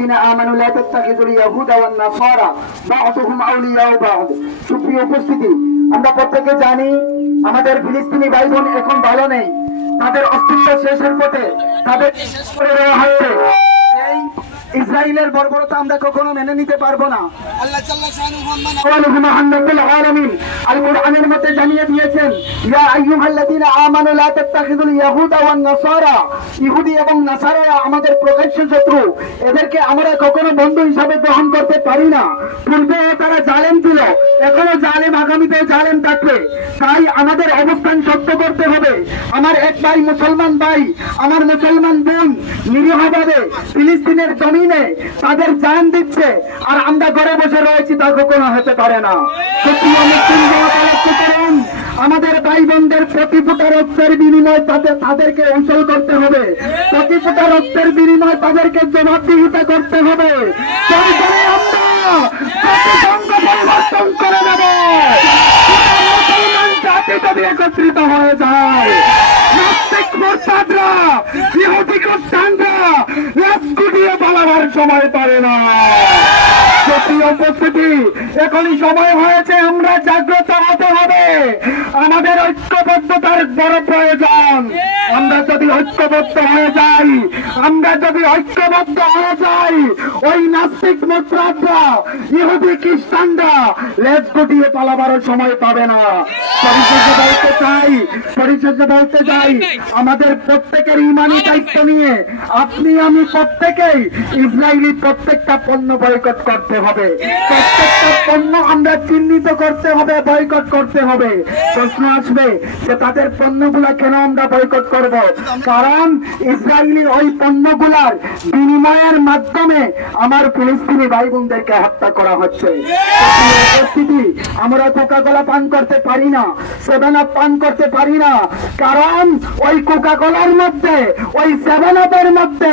আইয়ুহাল্লাযীনা আমানু লা তাত্তাখিযুল ইয়াহুদা ওয়ান নাসারা বা'দুহুম আউলিয়াউ বা'দ। সুপ্রিয় উপস্থিতি, আমরা প্রত্যেকে জানি আমাদের ফিলিস্তিনি ভাই বোন এখন ভালো নেই, তাদের অস্তিত্ব শেষের পথে, তাদের শেষ করে দেওয়া হচ্ছে। এই ইসরায়েলের বর্বরতা আমরা কখনো মেনে নিতে পারবো না। আল্লাহ জাল্লা শানুহু মুহাম্মাদুল আলামিন আল কুরআনের মধ্যে জানিয়ে দিয়েছেন, ইয়া আইয়ুহাল্লাযীনা আমানু লা তাত্তাখিযুল ইয়াহুদা ওয়ান নাসারা। ইহুদি এবং নাসারারা আমাদের প্রকাশ্য শত্রু, এদেরকে আমরা কখনো বন্ধু হিসাবে গ্রহণ করতে পারি না। পূর্বে তারা জালেম ছিল, এখনো জালেম, আগামীতে জালেম থাকবে। তাই আমাদের অবস্থান শক্ত করতে হবে। আমার এক ভাই মুসলমান ভাই, আমার মুসলমান বোন নিরীহভাবে ফিলিস্তিনের জমিনে তাদের জান দিচ্ছে, আর আমরা ঘরে বসে রয়েছি, তা কখনো হতে পারে না। সত্যিও মুসলিম জনতা লক্ষ্য করুন, আমাদের ভাই বোনদের প্রতি ফোঁটা রক্তের বিনিময় তাদেরকে অঞ্চল করতে হবে, প্রতি ফোঁটা রক্তের বিনিময় তাদেরকে জবাবদিহিতা করতে হবে। তারপরে আমরা জাতিসংঘ পরিবর্তন করে দেব। মুসলমান জাতি যদি একত্রিত হয়ে যায়, নাস্তিক মোরতাদরা, ইহুদি খ্রিস্টানরা লাশ গুটিয়ে পালাবার সময় পারে না। সত্যি উপস্থিতি, এখনই সময় হয়েছে আমরা জাগ্রত হতে হবে। আমাদের ঐক্যবদ্ধতার বড় প্রয়োজন। আমরা যদি ঐক্যবদ্ধ হয়ে যাই, ওই নাস্তিক মোরতাদরা, ইহুদি খ্রিস্টানরা লেজ গুটিয়ে পালাবার সময় পাবে না। পরিশেষে বলতে চাই আমাদের প্রত্যেকের ইমানি দায়িত্ব নিয়ে আপনি আমি প্রত্যেকেই ইসরায়েলি প্রত্যেকটা পণ্য বয়কট করতে হবে। প্রত্যেকটা পণ্য আমরা চিহ্নিত করতে হবে, বয়কট করতে হবে। প্রশ্ন আসবে যে তাদের পণ্যগুলা কেন আমরা বয়কট করব? কারণ ইসরায়েলি ওই পণ্যগুলার বিনিময়ের মাধ্যমে আমার ফিলিস্তিনি ভাই বোনদেরকে হত্যা করা হচ্ছে। আমরা কোকা-কোলা পান করতে পারি না, 7 আপ পান করতে পারি না, কারণ ওই কোকা-কোলার মধ্যে, ওই 7 আপের মধ্যে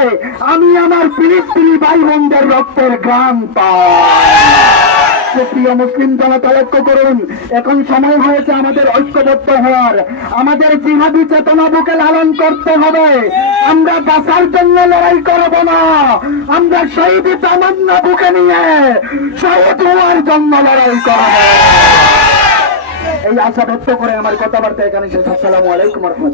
আমি আমার ফিলিস্তিনি ভাই বোনদের রক্তের ঘ্রাণ পাই। প্রিয় মুসলিম জনতা লক্ষ্য করুন, এখন সময় হয়েছে আমাদের ঐক্যবদ্ধ হওয়ার। আমাদের জিহাদি চেতনা বুকে লালন করতে হবে। আমরা বাঁচার জন্য লড়াই করব না, আমরা শহীদ তামান্না বুকে নিয়ে শহীদ হওয়ার জন্য লড়াই করব। এই আশা ব্যক্ত করে আমার কথাবার্তা এখানে শেষ। আসসালামু আলাইকুম ওয়া রাহমাতুল্লাহ।